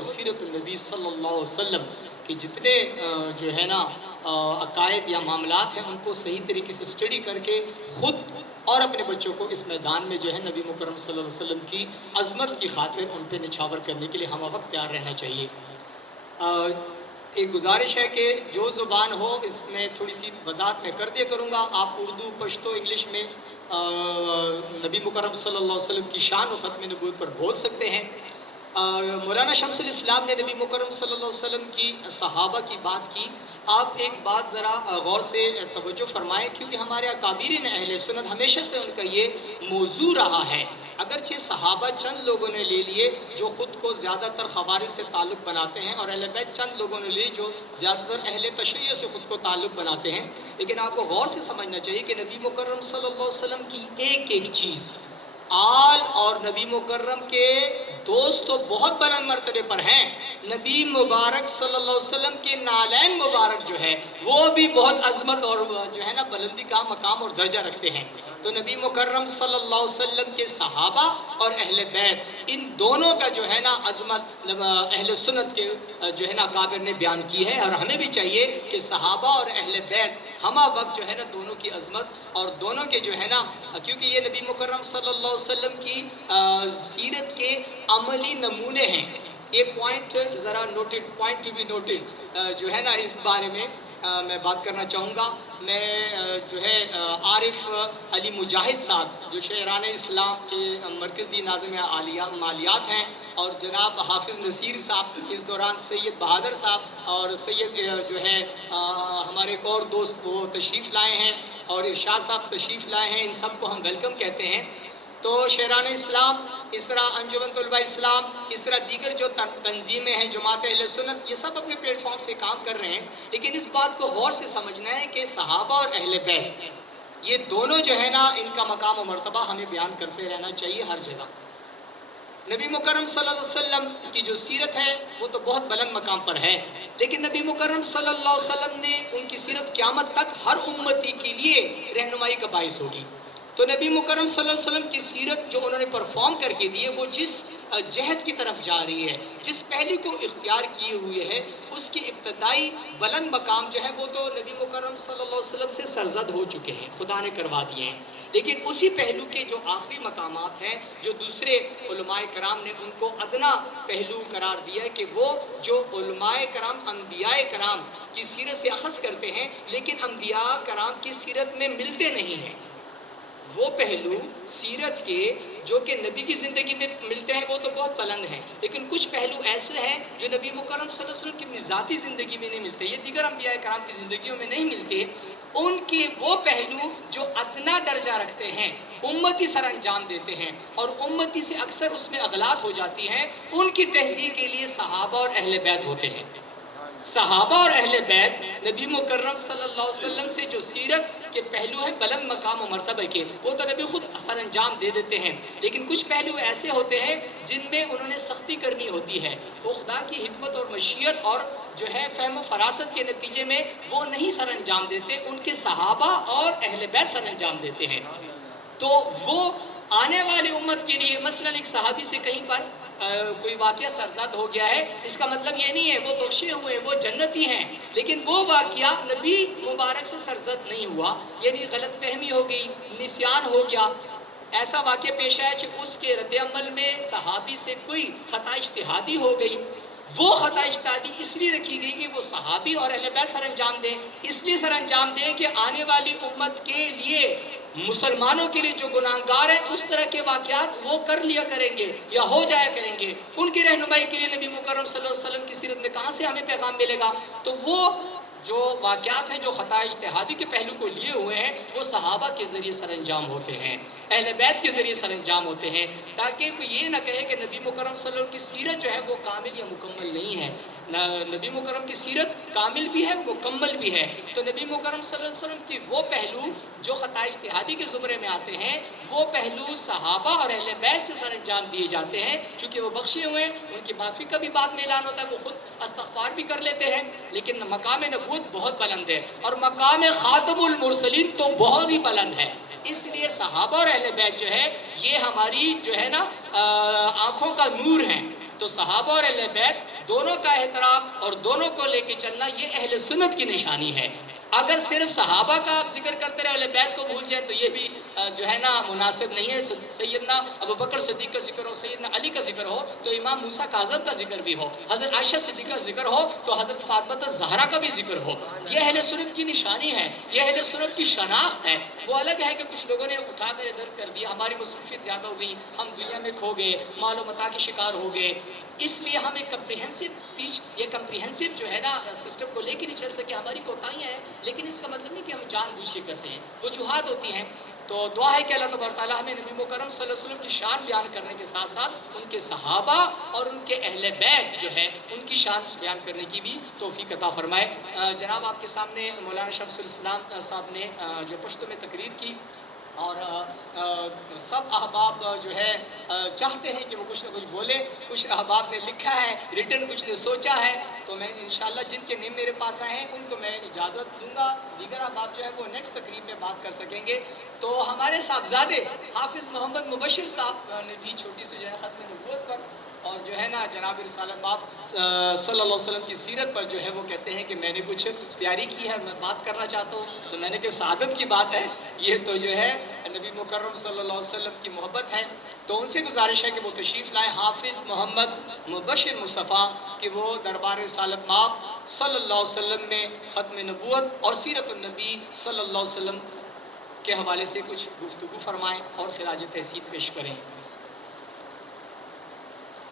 اور سیرت النبی صلی اللہ علیہ وسلم کے جتنے جو ہے نا عقائد یا معاملات ہیں ان کو صحیح طریقے سے اسٹڈی کر کے خود اور اپنے بچوں کو اس میدان میں جو ہے نبی مکرم صلی اللہ علیہ وسلم کی عظمت کی خاطر ان پہ نچھاور کرنے کے لیے ہم وقت تیار رہنا چاہیے۔ ایک گزارش ہے کہ جو زبان ہو اس میں تھوڑی سی وضاحت میں کر دیا کروں گا، آپ اردو، پشتو، انگلش میں نبی مکرم صلی اللہ علیہ وسلم کی شان و ختم نبوت پر بول سکتے ہیں۔ مولانا شمس الاسلام نے نبی مکرم صلی اللہ علیہ وسلم کی صحابہ کی بات کی۔ آپ ایک بات ذرا غور سے توجہ فرمائیں، کیونکہ ہمارے اکابرین اہل سنت ہمیشہ سے ان کا یہ موضوع رہا ہے۔ اگرچہ صحابہ چند لوگوں نے لے لیے جو خود کو زیادہ تر خوارج سے تعلق بناتے ہیں، اور اہل بیت چند لوگوں نے لیے جو زیادہ تر اہل تشیع سے خود کو تعلق بناتے ہیں، لیکن آپ کو غور سے سمجھنا چاہیے کہ نبی مکرم صلی اللہ علیہ وسلم کی ایک ایک چیز، آل اور نبی مکرم کے دوست تو بہت بلند مرتبے پر ہیں، نبی مبارک صلی اللہ علیہ وسلم کے نالین مبارک جو ہے وہ بھی بہت عظمت اور جو ہے نا بلندی کا مقام اور درجہ رکھتے ہیں۔ تو نبی مکرم صلی اللہ علیہ وسلم کے صحابہ اور اہل بیت، ان دونوں کا جو ہے نا عظمت اہل سنت کے جو ہے نا اکابر نے بیان کی ہے، اور ہمیں بھی چاہیے کہ صحابہ اور اہل بیت ہمہ وقت جو ہے نا دونوں کی عظمت اور دونوں کے جو ہے نا، کیونکہ یہ نبی مکرم صلی اللہ علیہ وسلم کی سیرت کے عملی نمونے ہیں۔ ایک پوائنٹ ذرا noted, point to be noted جو ہے نا اس بارے میں میں بات کرنا چاہوں گا۔ میں جو ہے عارف علی مجاہد صاحب جو شاعران اسلام کے مرکزی ناظم مالیات ہیں، اور جناب حافظ نصیر صاحب اس دوران سید بہادر صاحب اور سید جو ہے ہمارے ایک اور دوست وہ تشریف لائے ہیں، اور ارشاد صاحب تشریف لائے ہیں، ان سب کو ہم ویلکم کہتے ہیں۔ تو شاعران اسلام، اس طرح انجمن طلباء اسلام، اس طرح دیگر جو تنظیمیں ہیں، جماعت اہل سنت، یہ سب اپنے پلیٹ فارم سے کام کر رہے ہیں، لیکن اس بات کو غور سے سمجھنا ہے کہ صحابہ اور اہل بیت یہ دونوں جو ہے نا ان کا مقام و مرتبہ ہمیں بیان کرتے رہنا چاہیے ہر جگہ۔ نبی مکرم صلی اللہ علیہ وسلم کی جو سیرت ہے وہ تو بہت بلند مقام پر ہے، لیکن نبی مکرم صلی اللہ علیہ وسلم نے ان کی سیرت قیامت تک ہر امتی کے لیے رہنمائی کا باعث ہوگی۔ تو نبی مکرم صلی اللہ علیہ وسلم کی سیرت جو انہوں نے پرفارم کر کے دی ہے، وہ جس جہد کی طرف جا رہی ہے، جس پہلو کو اختیار کیے ہوئے ہے، اس کی ابتدائی بلند مقام جو ہے وہ تو نبی مکرم صلی اللہ علیہ وسلم سے سرزد ہو چکے ہیں، خدا نے کروا دیے ہیں، لیکن اسی پہلو کے جو آخری مقامات ہیں، جو دوسرے علماء کرام نے ان کو ادنا پہلو قرار دیا ہے، کہ وہ جو علماء کرام انبیاء کرام کی سیرت سے اخذ کرتے ہیں، لیکن انبیاء کرام کی سیرت میں ملتے نہیں ہیں، وہ پہلو سیرت کے جو کہ نبی کی زندگی میں ملتے ہیں وہ تو بہت بلند ہیں، لیکن کچھ پہلو ایسے ہیں جو نبی مکرم صلی اللہ علیہ وسلم کی ذاتی زندگی میں نہیں ملتے، یہ دیگر انبیاء کرام کی زندگیوں میں نہیں ملتے۔ ان کے وہ پہلو جو ادنا درجہ رکھتے ہیں، امتی سر انجام دیتے ہیں، اور امتی سے اکثر اس میں اغلاط ہو جاتی ہیں، ان کی تحصیل کے لیے صحابہ اور اہل بیت ہوتے ہیں۔ صحابہ اور اہل بیت نبی مکرم صلی اللہ علیہ وسلم سے جو سیرت کے پہلو ہیں بلند مقام و مرتبہ کے، وہ تو نبی خود سر انجام دے دیتے ہیں، لیکن کچھ پہلو ایسے ہوتے ہیں جن میں انہوں نے سختی کرنی ہوتی ہے، وہ خدا کی حکمت اور مشیت اور جو ہے فہم و فراست کے نتیجے میں وہ نہیں سر انجام دیتے، ان کے صحابہ اور اہل بیت سر انجام دیتے ہیں۔ تو وہ آنے والے امت کے لیے مثلاً ایک صحابی سے کہیں پر کوئی واقعہ سرزد ہو گیا ہے، اس کا مطلب یہ نہیں ہے وہ بخشے ہوئے وہ جنتی ہیں، لیکن وہ واقعہ نبی مبارک سے سرزد نہیں ہوا، یعنی غلط فہمی ہو گئی، نسیان ہو گیا، ایسا واقعہ پیش آیا کہ اس کے رد عمل میں صحابی سے کوئی خطا اجتہادی ہو گئی، وہ خطا اجتہادی اس لیے رکھی گئی کہ وہ صحابی اور اہل بیت سر انجام دیں، اس لیے سر انجام دیں کہ آنے والی امت کے لیے، مسلمانوں کے لیے جو گناہگار ہیں اس طرح کے واقعات وہ کر لیا کریں گے یا ہو جایا کریں گے، ان کی رہنمائی کے لیے نبی مکرم صلی اللہ علیہ وسلم کی سیرت میں کہاں سے ہمیں پیغام ملے گا؟ تو وہ جو واقعات ہیں جو خطا اجتہادی کے پہلو کو لیے ہوئے ہیں وہ صحابہ کے ذریعے سر انجام ہوتے ہیں، اہل بیت کے ذریعے سر انجام ہوتے ہیں، تاکہ کوئی یہ نہ کہے کہ نبی مکرم صلی اللہ علیہ وسلم کی سیرت جو ہے وہ کامل یا مکمل نہیں ہے۔ نبی مکرم کی سیرت کامل بھی ہے، مکمل بھی ہے۔ تو نبی مکرم صلی اللہ علیہ وسلم کی وہ پہلو جو خطا اجتہادی کے زمرے میں آتے ہیں، وہ پہلو صحابہ اور اہل بیت سے سر انجام دیے جاتے ہیں، چونکہ وہ بخشے ہوئے ہیں، ان کی معافی کا بھی بعد میں اعلان ہوتا ہے، وہ خود استغفار بھی کر لیتے ہیں، لیکن مقام نبوت بہت بلند ہے، اور مقام خاتم المرسلین تو بہت ہی بلند ہے۔ اس لیے صحابہ اور اہل بیت جو ہے یہ ہماری جو ہے نا آنکھوں کا نور ہیں۔ تو صحابہ اور اہل بیت دونوں کا احترام اور دونوں کو لے کے چلنا یہ اہل سنت کی نشانی ہے۔ اگر صرف صحابہ کا آپ ذکر کرتے رہے اہل بیت کو بھول جائیں تو یہ بھی جو ہے نا مناسب نہیں ہے۔ سیدنا ابو بکر صدیق کا ذکر ہو، سیدنا علی کا ذکر ہو تو امام موسیٰ کاظم کا ذکر بھی ہو، حضرت عائشہ صدیقہ کا ذکر ہو تو حضرت فاطمہ الزہرا کا بھی ذکر ہو۔ یہ اہل سنت کی نشانی ہے، یہ اہل سنت کی شناخت ہے۔ وہ الگ ہے کہ کچھ لوگوں نے اٹھا کر ادھر کر دیا، ہماری مصروفیت زیادہ ہو گئی، ہم دنیا میں کھو گئے، مال و متاع کے شکار ہو گئے، اس لیے ہم ایک کمپریہنسو اسپیچ یا کمپریہنسو جو ہے نا سسٹم کو لے کے نہیں چل سکے۔ ہماری کوتاہیاں ہیں، لیکن اس کا مطلب نہیں کہ ہم جان بوجھ کے کرتے ہیں، وجوہات ہوتی ہیں۔ تو دعا ہے کہ اللہ تبارک تعالیٰ ہمیں نبی مکرم صلی اللہ علیہ وسلم کی شان بیان کرنے کے ساتھ ساتھ ان کے صحابہ اور ان کے اہل بیت جو ہے ان کی شان بیان کرنے کی بھی توفیق عطا فرمائے۔ جناب آپ کے سامنے مولانا شمس الاسلام صاحب نے جو پشتو میں تقریر کی، اور سب احباب جو ہے چاہتے ہیں کہ وہ کچھ نہ کچھ بولے، کچھ احباب نے لکھا ہے، ریٹن کچھ نے سوچا ہے، تو میں انشاءاللہ جن کے نیم میرے پاس آئے ہیں ان کو میں اجازت دوں گا، دیگر احباب جو ہے وہ نیکسٹ تقریب میں بات کر سکیں گے۔ تو ہمارے صاحبزادے حافظ محمد مبشر صاحب نے بھی چھوٹی سی جو ہے ختم نبوت پر اور جو ہے نا جناب رسالت مآب صلی اللہ علیہ وسلم کی سیرت پر جو ہے وہ کہتے ہیں کہ میں نے کچھ تیاری کی ہے، میں بات کرنا چاہتا ہوں۔ تو میں نے کہ سعادت کی بات ہے، یہ تو جو ہے نبی مکرم صلی اللہ علیہ وسلم کی محبت ہے، تو ان سے گزارش ہے کہ وہ تشریف لائیں حافظ محمد مبشر مصطفیٰ کہ وہ دربار رسالت مآب صلی اللہ علیہ وسلم میں ختم نبوت اور سیرت النبی صلی اللہ علیہ وسلم کے حوالے سے کچھ گفتگو فرمائیں اور خراج تحسین پیش کریں۔